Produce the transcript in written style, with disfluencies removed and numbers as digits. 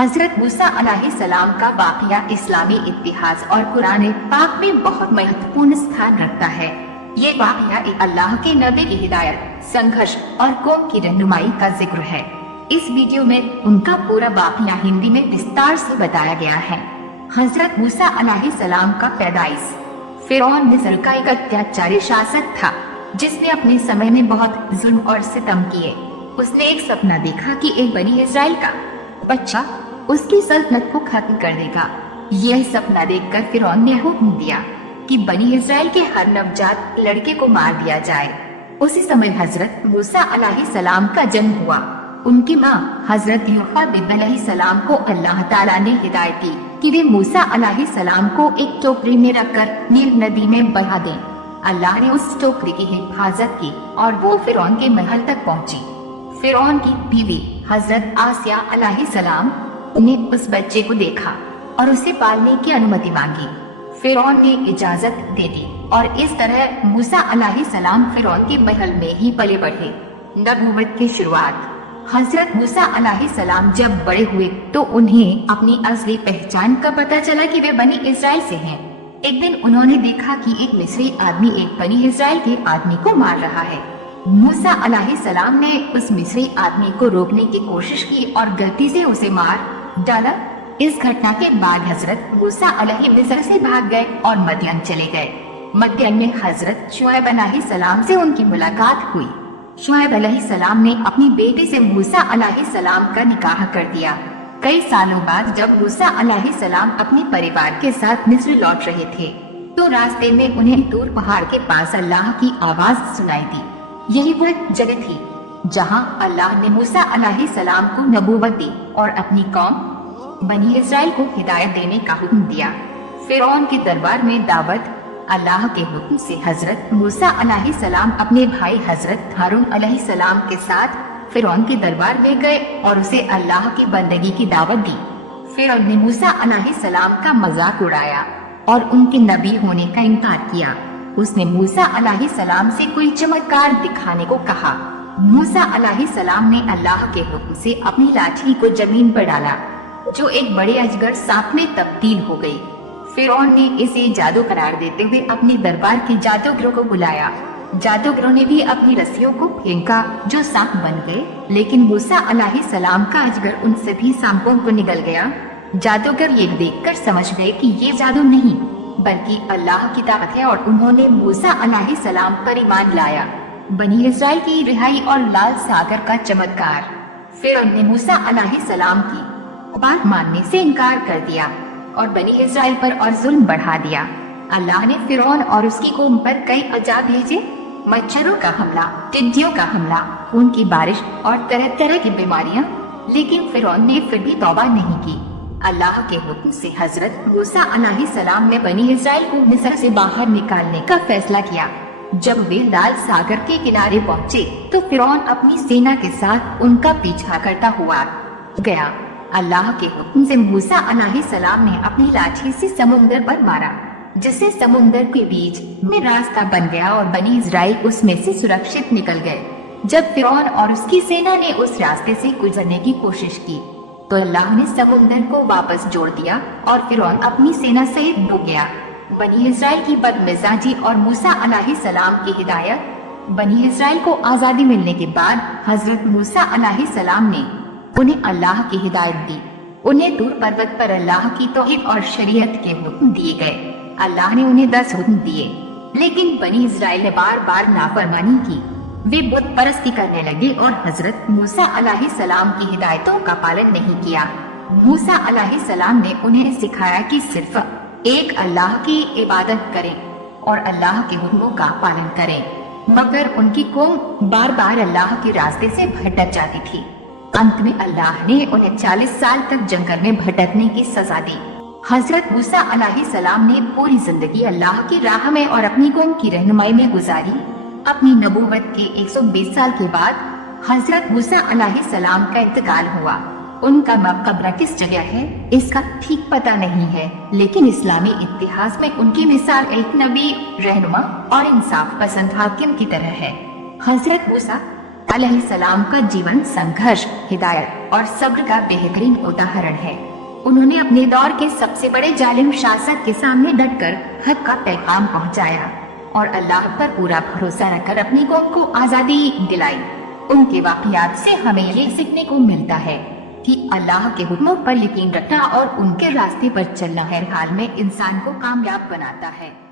हजरत मूसा अलैहिस्सलाम का वाक़या इस्लामी इतिहास और कुरान पाक में बहुत महत्वपूर्ण स्थान रखता है। ये वाक़या एक अल्लाह के नबी की हिदायत, संघर्ष और कौम की रहनुमाई का जिक्र है। इस वीडियो में उनका पूरा वाक़या हिंदी में विस्तार से बताया गया है। हजरत मूसा अलैहिस्सलाम का पैदाइश। फिरौन मिस्र का एक अत्याचारी शासक था जिसने अपने समय में बहुत जुल्म और सितम किए। उसने एक सपना देखा कि एक बनी इस्राइल का बच्चा उसकी सल्तनत को खत्म कर देगा। यह सपना देखकर फिरौन ने हुक्म दिया कि बनी इस्राइल के हर नवजात लड़के को मार दिया जाए। उसी समय हजरत मूसा अलैहिस्सलाम का जन्म हुआ। उनकी माँ हजरत यूसुफ अलैहिस्सलाम को अल्लाह ताला ने हिदायत दी कि वे मूसा अलैहिस्सलाम को एक टोकरी में रखकर नील नदी में बहा दें। अल्लाह ने उस टोकरी की हिफाजत की और वो फिरौन के महल तक पहुँची। फिरौन की बीवी हजरत आसिया अलैहिस्सलाम ने उस बच्चे को देखा और उसे पालने की अनुमति मांगी। फिरौन ने इजाजत दे दी और इस तरह मूसा अलैहिस्सलाम फिरौन के महल में ही पले बढ़े। नबूवत की शुरुआत। हजरत मूसा अलैहिस्सलाम जब बड़े हुए तो उन्हें अपनी असली पहचान का पता चला कि वे बनी इस्राइल से हैं। एक दिन उन्होंने देखा कि एक मिस्री आदमी एक बनी इस्राइल के आदमी को मार रहा है। मूसा अलैहिस्सलाम ने उस मिस्री आदमी को रोकने की कोशिश की और गलती से उसे मार डाला। इस घटना के बाद हजरत मूसा मिस्र से भाग गए और मदियन चले गए। मदियन में हजरत शुएब अलैहिस्सलाम से उनकी मुलाकात हुई। शुएब अलैहिस्सलाम ने अपनी बेटी से मूसा अलैहिस्सलाम का निकाह कर दिया। कई सालों बाद जब मूसा अलैहिस्सलाम अपने परिवार के साथ मिस्र लौट रहे थे तो रास्ते में उन्हें दूर पहाड़ के पास अल्लाह की आवाज सुनाई दी। यही वह जगह थी जहां अल्लाह ने मूसा अलैहिस्सलाम को नबूवत दी और अपनी कौम बनी इस्राइल को हिदायत देने का हुक्म दिया। फिरौन के दरबार में दावत। अल्लाह के हुक्म से हजरत मूसा अलैहिस्सलाम अपने भाई हजरत हारून अलैहिस्सलाम के साथ फिरौन के दरबार में गए और उसे अल्लाह की बंदगी की दावत दी। फिरौन ने मूसा अलैहिस्सलाम का मजाक उड़ाया और उनके नबी होने का इनकार किया। उसने मूसा अलैहिस्सलाम से कोई चमत्कार दिखाने को कहा। मूसा अलैहिस्सलाम ने अल्लाह के हुक्म से अपनी लाठी को जमीन पर डाला जो एक बड़े अजगर सांप में तब्दील हो गई। फिरौन ने इसे जादू करार देते हुए अपने दरबार के जादूगरों को बुलाया। जादूगरों ने भी अपनी रस्सियों को फेंका जो सांप बन गए, लेकिन मूसा अलैहिस्सलाम का अजगर उन सभी सांपों को निगल गया। जादूगर ये देखकर समझ गए कि ये जादू नहीं बल्कि अल्लाह की ताकत है और उन्होंने मूसा अलैहिस्सलाम पर ईमान लाया। बनी इस्राइल की रिहाई और लाल सागर का चमत्कार। फिरौन ने मूसा अलैहिस्सलाम की बात मानने से इनकार कर दिया और बनी इस्राइल पर और जुल्म बढ़ा दिया। अल्लाह ने फिरौन और उसकी कौम पर कई अजाब भेजे। मच्छरों का हमला, टिड्डियों का हमला, खून की बारिश और तरह तरह की बीमारियां। लेकिन फिरौन ने फिर भी तौबा नहीं की। अल्लाह के हुक्म से हजरत मूसा अलैहिस्सलाम ने बनी इस्राइल को मिस्र से बाहर निकालने का फैसला किया। जब वे लाल सागर के किनारे पहुँचे तो फिरौन अपनी सेना के साथ उनका पीछा करता हुआ गया। अल्लाह के हुक्म से मूसा अलैहिस्सलाम ने अपनी लाठी से समुद्र पर मारा जिससे समुद्र के बीच में रास्ता बन गया और बनी इस्राइल उसमें से सुरक्षित निकल गए। जब फिरौन और उसकी सेना ने उस रास्ते से गुजरने की कोशिश की तो अल्लाह ने समुद्र को वापस जोड़ दिया और फिरौन अपनी सेना सहित डूब गया। बनी इस्राइल की बदमिजाजी और मूसा अलैहिस्सलाम की हिदायत। बनी इस्राइल को आजादी मिलने के बाद हजरत मूसा अलैहिस्सलाम ने उन्हें अल्लाह की हिदायत दी। उन्हें दूर पर्वत पर अल्लाह की तौहीद और शरीयत के हुक्म दिए गए। अल्लाह ने उन्हें 10 हुक्म दिए, लेकिन बनी इस्राइल ने बार बार नाफरमानी की। वे बुत परस्ती करने लगे और हजरत मूसा अलैहिस्सलाम की हिदायतों का पालन नहीं किया। मूसा अलैहिस्सलाम ने उन्हें सिखाया कि सिर्फ एक अल्लाह की इबादत करें और अल्लाह के हुक्मों का पालन करें, मगर उनकी कौम बार बार अल्लाह के रास्ते से भटक जाती थी। अंत में अल्लाह ने उन्हें 40 साल तक जंगल में भटकने की सजा दी। हजरत मूसा अलैहिस्सलाम ने पूरी जिंदगी अल्लाह की राह में और अपनी कौम की रहनुमाई में गुजारी। अपनी नबूवत के 120 साल के बाद हजरत मूसा अलैहिस्सलाम का इंतकाल हुआ। उनका मकबरा किस जगह है इसका ठीक पता नहीं है, लेकिन इस्लामी इतिहास में उनकी मिसाल एक नबी, रहनुमा और इंसाफ पसंद हाकिम की तरह है। हजरत मूसा अलैहिस्सलाम का जीवन संघर्ष, हिदायत और सब्र का बेहतरीन उदाहरण है। उन्होंने अपने दौर के सबसे बड़े जालिम शासक के सामने डटकर हक का पैगाम पहुंचाया और अल्लाह पर पूरा भरोसा रखकर अपनी कौम को आजादी दिलाई। उनके वाक़यात से हमें ये सीखने को मिलता है कि अल्लाह के हुक्मों पर यकीन रखना और उनके रास्ते पर चलना हर हाल में इंसान को कामयाब बनाता है।